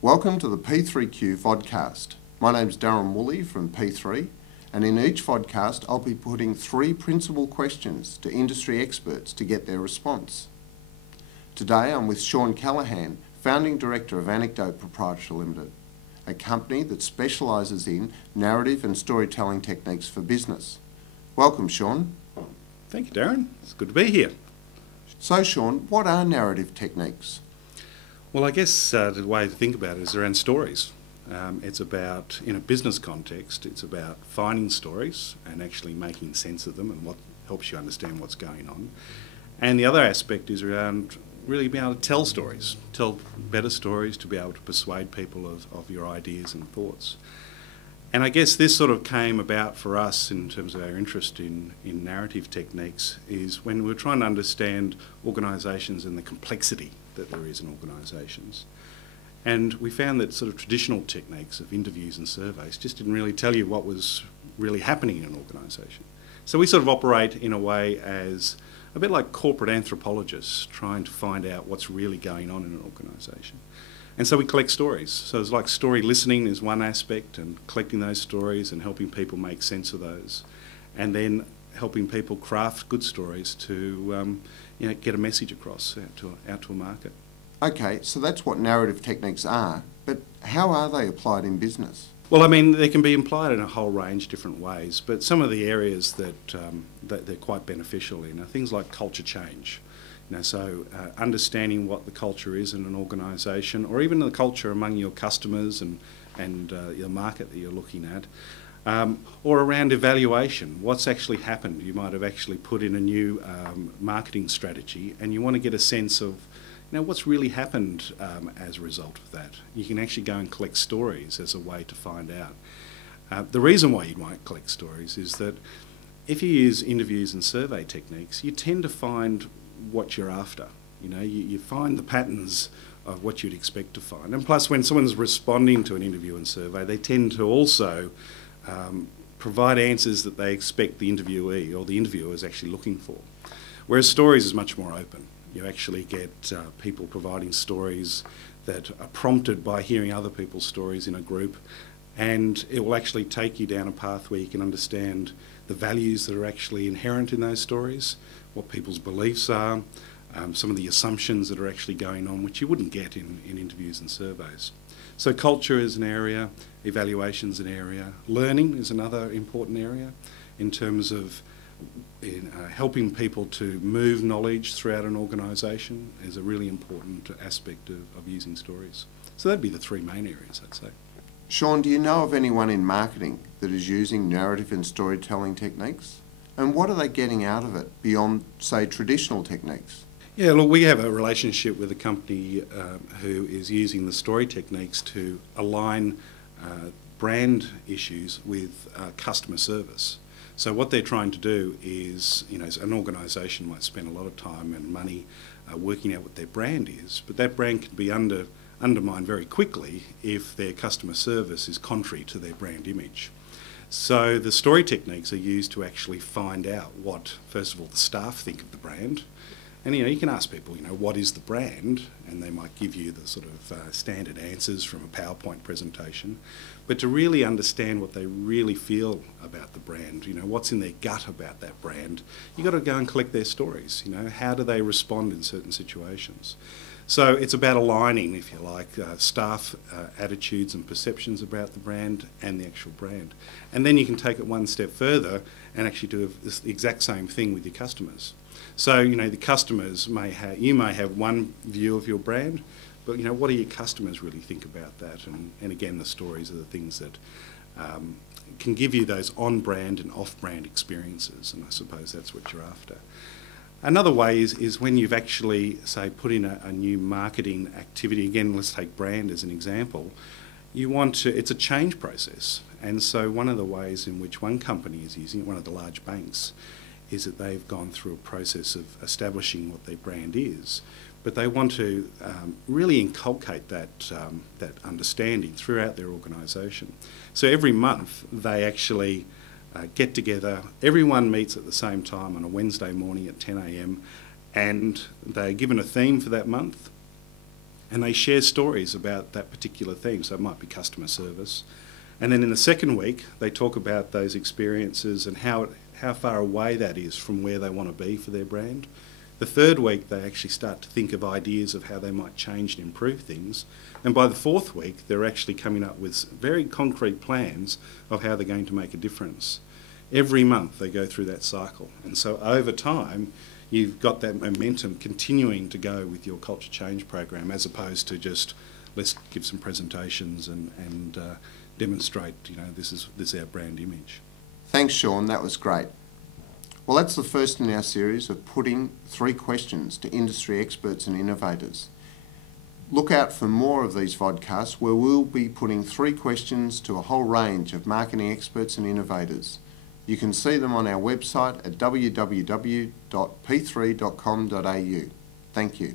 Welcome to the P3Q vodcast. My name's Darren Woolley from P3, and in each vodcast I'll be putting 3 principal questions to industry experts to get their response. Today I'm with Shawn Callahan, Founding Director of Anecdote Proprietary Limited, a company that specialises in narrative and storytelling techniques for business. Welcome, Shawn. Thank you, Darren. It's good to be here. So, Shawn, what are narrative techniques? Well, I guess the way to think about it is around stories. It's about, in a business context, it's about finding stories and actually making sense of them and what helps you understand what's going on. And the other aspect is around really being able to tell stories, tell better stories to be able to persuade people of your ideas and thoughts. And I guess this sort of came about for us in terms of our interest in narrative techniques is when we were trying to understand organisations and the complexity that there is in organisations. And we found that sort of traditional techniques of interviews and surveys just didn't really tell you what was really happening in an organisation. So we sort of operate in a way as a bit like corporate anthropologists trying to find out what's really going on in an organisation. And so we collect stories. So it's like story listening is one aspect, and collecting those stories and helping people make sense of those. And then helping people craft good stories to get a message across out to a market. Okay, so that's what narrative techniques are, but how are they applied in business? Well, I mean, they can be applied in a whole range of different ways, but some of the areas that they're quite beneficial in are things like culture change. So understanding what the culture is in an organisation, or even the culture among your customers and your market that you're looking at, or around evaluation. What's actually happened? You might have actually put in a new marketing strategy, and you want to get a sense of what's really happened as a result of that. You can actually go and collect stories as a way to find out. The reason why you might collect stories is that if you use interviews and survey techniques, you tend to find what you're after. You find the patterns of what you'd expect to find. And plus, when someone's responding to an interview and survey, they tend to also provide answers that they expect the interviewee or the interviewer is actually looking for. Whereas stories is much more open. You actually get people providing stories that are prompted by hearing other people's stories in a group, and it will actually take you down a path where you can understand the values that are actually inherent in those stories, what people's beliefs are, some of the assumptions that are actually going on, which you wouldn't get in interviews and surveys. So culture is an area, evaluation is an area, learning is another important area in terms of helping people to move knowledge throughout an organisation is a really important aspect of using stories. So that'd be the 3 main areas, I'd say. Shawn, do you know of anyone in marketing that is using narrative and storytelling techniques? And what are they getting out of it beyond, say, traditional techniques? Yeah, look, we have a relationship with a company who is using the story techniques to align brand issues with customer service. So what they're trying to do is, an organisation might spend a lot of time and money working out what their brand is, but that brand can be undermined very quickly if their customer service is contrary to their brand image. So the story techniques are used to actually find out what, first of all, the staff think of the brand. And you can ask people, what is the brand? And they might give you the sort of standard answers from a PowerPoint presentation. But to really understand what they really feel about the brand, what's in their gut about that brand, you've got to go and collect their stories. How do they respond in certain situations? So it's about aligning, if you like, staff attitudes and perceptions about the brand and the actual brand. And then you can take it one step further and actually do the exact same thing with your customers. So, the customers you may have one view of your brand, but, what do your customers really think about that? And again, the stories are the things that can give you those on-brand and off-brand experiences, and I suppose that's what you're after. Another way is when you've actually, say, put in a new marketing activity. Again, let's take brand as an example. It's a change process. And so one of the ways in which one company is using it, one of the large banks, is that they've gone through a process of establishing what their brand is. But they want to really inculcate that understanding throughout their organisation. So every month they actually get together, everyone meets at the same time on a Wednesday morning at 10 a.m, and they're given a theme for that month, and they share stories about that particular theme. So it might be customer service. And then in the second week, they talk about those experiences and how far away that is from where they want to be for their brand. The third week, they actually start to think of ideas of how they might change and improve things. And by the fourth week, they're actually coming up with very concrete plans of how they're going to make a difference. Every month, they go through that cycle. And so over time, you've got that momentum continuing to go with your culture change program, as opposed to just, let's give some presentations and demonstrate, this is our brand image. Thanks, Shawn, that was great. Well, that's the first in our series of putting 3 questions to industry experts and innovators. Look out for more of these vodcasts where we'll be putting 3 questions to a whole range of marketing experts and innovators. You can see them on our website at www.p3.com.au. Thank you.